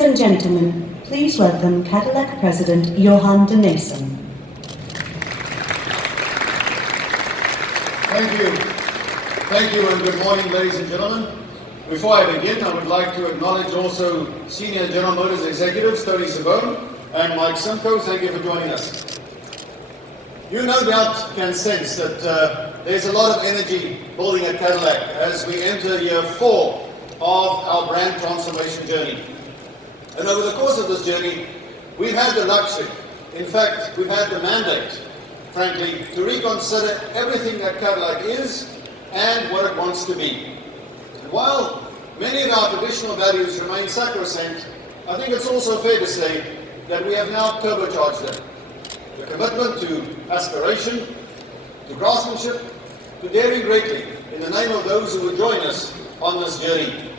Ladies and gentlemen, please welcome Cadillac President Johan de Nysum. Thank you and good morning, ladies and gentlemen. Before I begin, I would like to acknowledge also Senior General Motors Executives Tony Sabone and Mike Simcoe. Thank you for joining us. You no doubt can sense that there's a lot of energy building at Cadillac as we enter year 4 of our brand transformation journey. And over the course of this journey, we've had the luxury, in fact, we've had the mandate, frankly, to reconsider everything that Cadillac is and what it wants to be. And while many of our traditional values remain sacrosanct, I think it's also fair to say that we have now turbocharged them. The commitment to aspiration, to craftsmanship, to daring greatly in the name of those who will join us on this journey.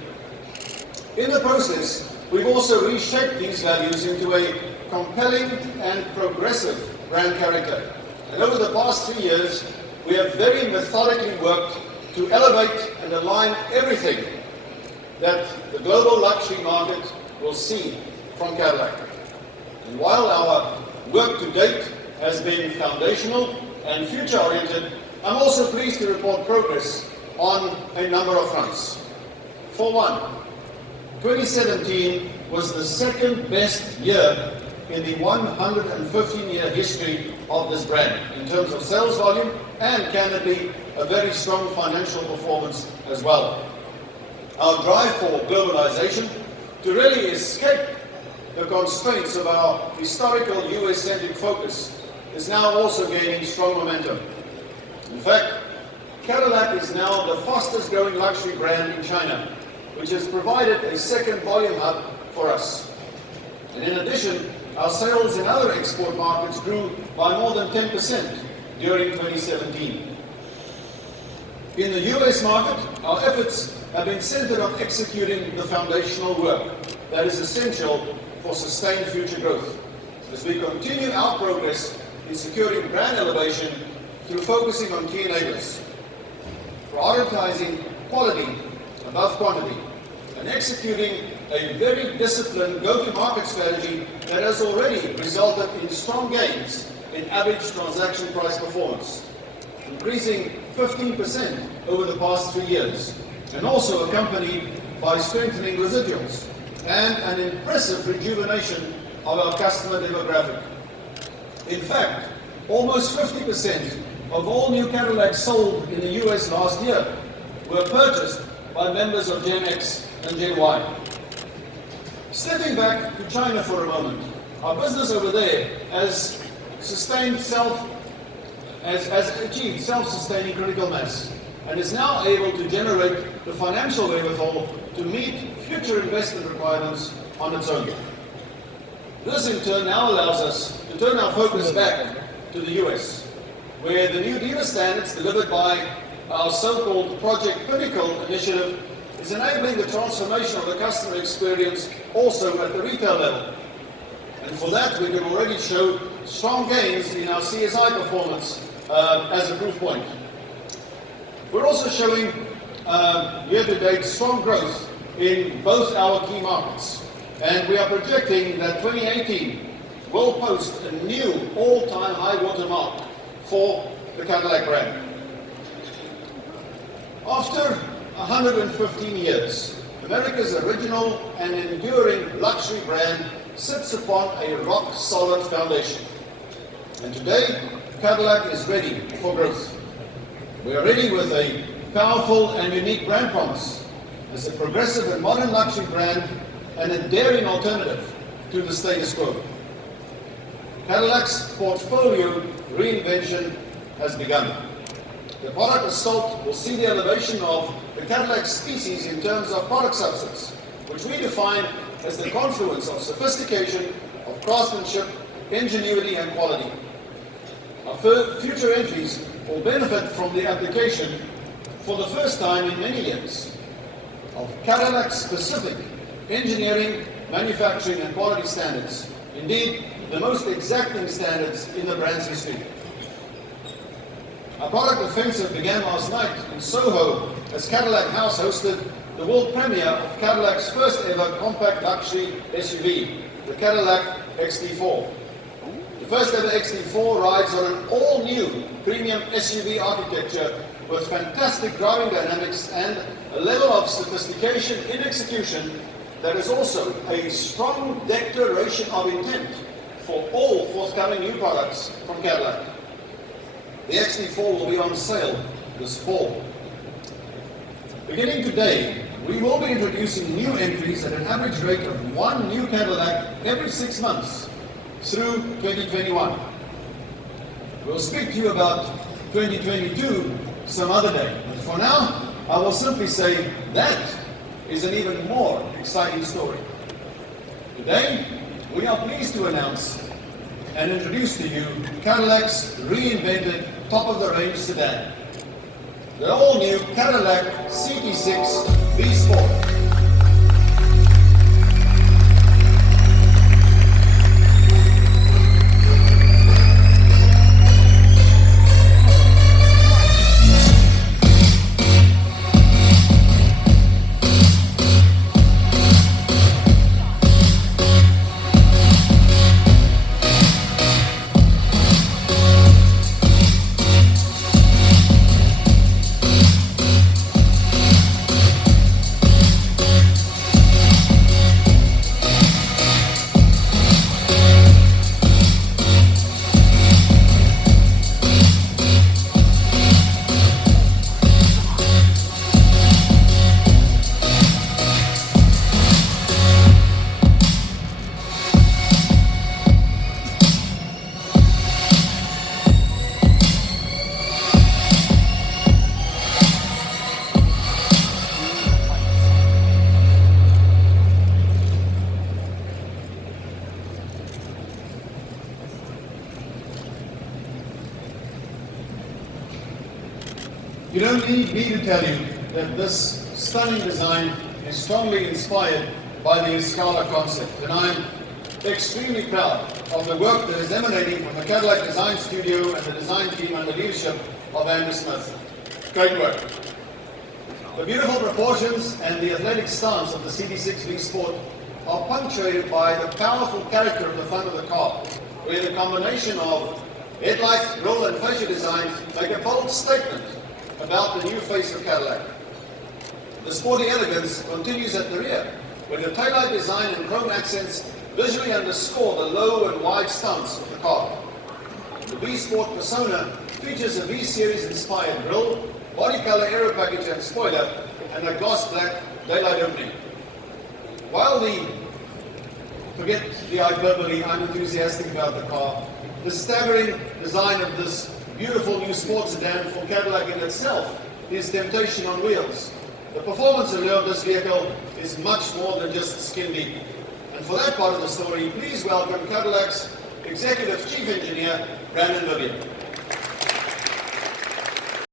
In the process, we've also reshaped these values into a compelling and progressive brand character. And over the past 3 years, we have very methodically worked to elevate and align everything that the global luxury market will see from Cadillac. And while our work to date has been foundational and future-oriented, I'm also pleased to report progress on a number of fronts. For one, 2017 was the second best year in the 115-year history of this brand in terms of sales volume and, candidly, a very strong financial performance as well. Our drive for globalization to really escape the constraints of our historical US-centric focus is now also gaining strong momentum. In fact, Cadillac is now the fastest growing luxury brand in China, which has provided a second volume hub for us. And in addition, our sales in other export markets grew by more than 10% during 2017. In the US market, our efforts have been centered on executing the foundational work that is essential for sustained future growth, as we continue our progress in securing brand elevation through focusing on key enablers, prioritizing quality above quantity, and executing a very disciplined go-to-market strategy that has already resulted in strong gains in average transaction price performance, increasing 15% over the past 3 years, and also accompanied by strengthening residuals and an impressive rejuvenation of our customer demographic. In fact, almost 50% of all new Cadillacs sold in the US last year were purchased by members of Gen X and Gen Y. Stepping back to China for a moment, our business over there has achieved self-sustaining critical mass and is now able to generate the financial wherewithal to meet future investment requirements on its own. This in turn now allows us to turn our focus back to the US, where the new dealer standards delivered by our so-called Project Pinnacle initiative is enabling the transformation of the customer experience also at the retail level. And for that, we can already show strong gains in our CSI performance as a proof point. We're also showing year-to-date strong growth in both our key markets. And we are projecting that 2018 will post a new all-time high watermark for the Cadillac brand. After 115 years, America's original and enduring luxury brand sits upon a rock-solid foundation. And today, Cadillac is ready for growth. We are ready with a powerful and unique brand promise as a progressive and modern luxury brand and a daring alternative to the status quo. Cadillac's portfolio reinvention has begun. The product assault will see the elevation of the Cadillac species in terms of product substance, which we define as the confluence of sophistication, of craftsmanship, ingenuity, and quality. Our future entries will benefit from the application, for the first time in many years, of Cadillac-specific engineering, manufacturing, and quality standards. Indeed, the most exacting standards in the brand's history. Our product offensive began last night in Soho as Cadillac House hosted the world premiere of Cadillac's first ever compact luxury SUV, the Cadillac XT4. The first ever XT4 rides on an all-new premium SUV architecture with fantastic driving dynamics and a level of sophistication in execution that is also a strong declaration of intent for all forthcoming new products from Cadillac. The XT4 will be on sale this fall. Beginning today, we will be introducing new entries at an average rate of one new Cadillac every 6 months through 2021. We'll speak to you about 2022 some other day. But for now, I will simply say that is an even more exciting story. Today, we are pleased to announce and introduce to you Cadillac's reinvented top-of-the-range sedan, the all-new Cadillac CT6 V-sport. You don't need me to tell you that this stunning design is strongly inspired by the Scala concept, and I'm extremely proud of the work that is emanating from the Cadillac Design Studio and the design team under the leadership of Andrew Smith. Great work. The beautiful proportions and the athletic stance of the CT6 V-sport are punctuated by the powerful character of the front of the car, where the combination of headlight, grille and fascia design make a bold statement about the new face of Cadillac. The sporty elegance continues at the rear, where the taillight design and chrome accents visually underscore the low and wide stance of the car. The V-sport persona features a V-series inspired grille, body color aero package and spoiler, and a gloss black daylight opening. While forget the hyperbole, I'm enthusiastic about the car. The staggering design of this beautiful new sports sedan for Cadillac in itself is temptation on wheels. The performance allure of this vehicle is much more than just skin deep. And for that part of the story, please welcome Cadillac's Executive Chief Engineer, Brandon Vivian.